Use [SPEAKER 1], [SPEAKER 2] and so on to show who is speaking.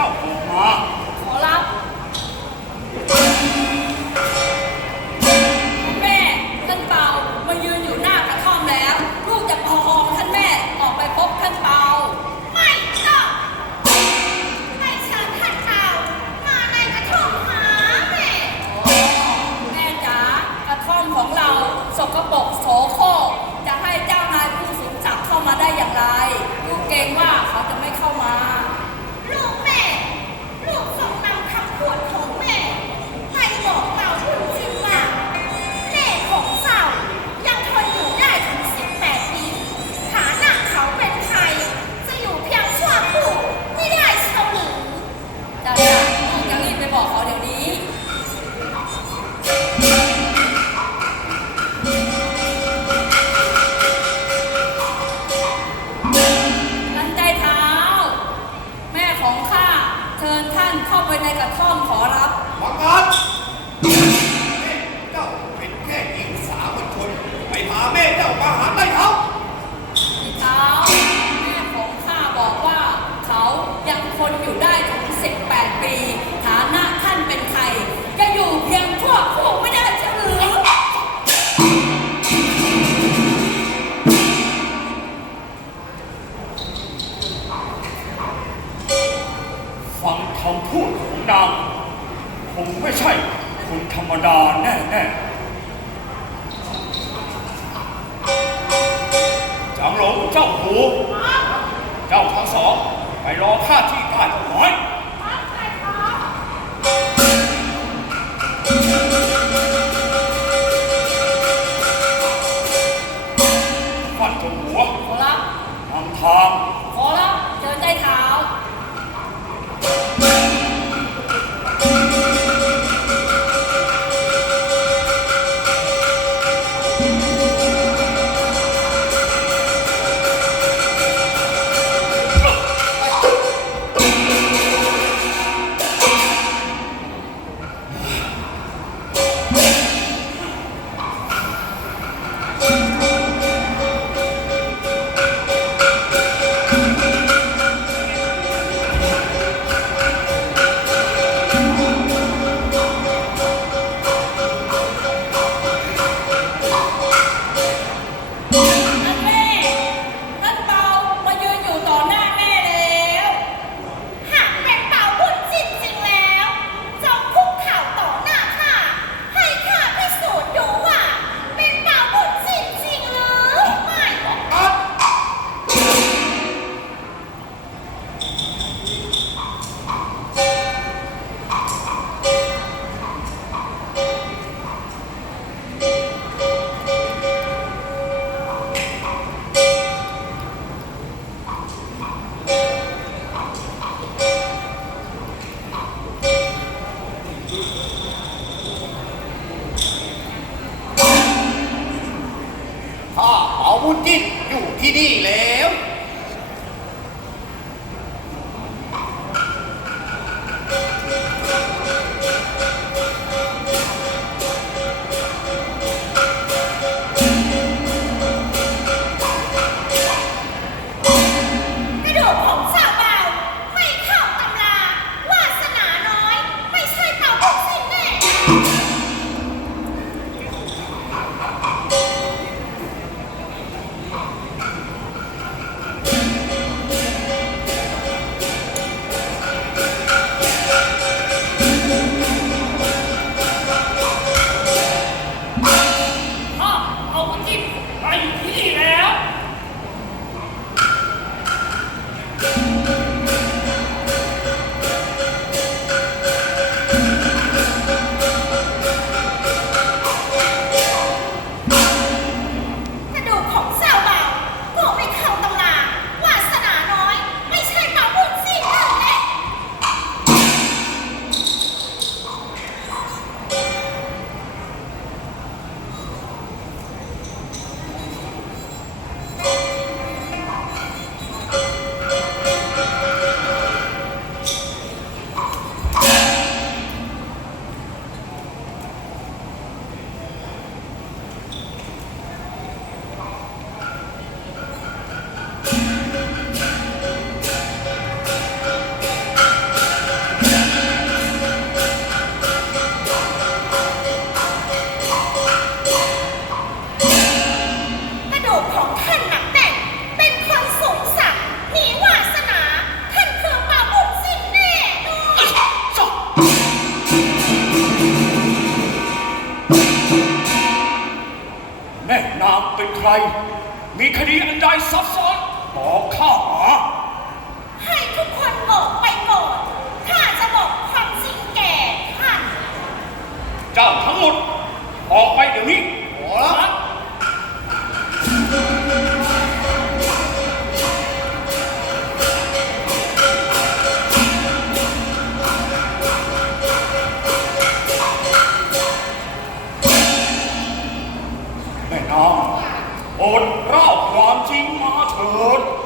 [SPEAKER 1] Wow. ำพูดของนางค
[SPEAKER 2] งไม่
[SPEAKER 3] ใช่
[SPEAKER 4] คนธรรมดาแน่ๆจังหลงเจ้าหู เจ้าทั้งสอง ไปรอข้าที่ใต้ต้นไม้ นี่
[SPEAKER 2] แล้ว
[SPEAKER 1] อ
[SPEAKER 3] ท่า
[SPEAKER 1] นนักแน่นเป็นคนสงสักดิ์วาสนา ท่านคือป่าบุญสิ้แน่แม่นาง
[SPEAKER 4] เป็นใคร มีคดีอันใดซับซ้อนบอกข้า
[SPEAKER 2] ให้ทุกคนบอกไปหมดข้าจะบอกความจริงแก่ท่าน
[SPEAKER 4] เจ้าทั้งหมด ออกไปเดี๋ยวนี้
[SPEAKER 3] ขอ
[SPEAKER 4] แม่น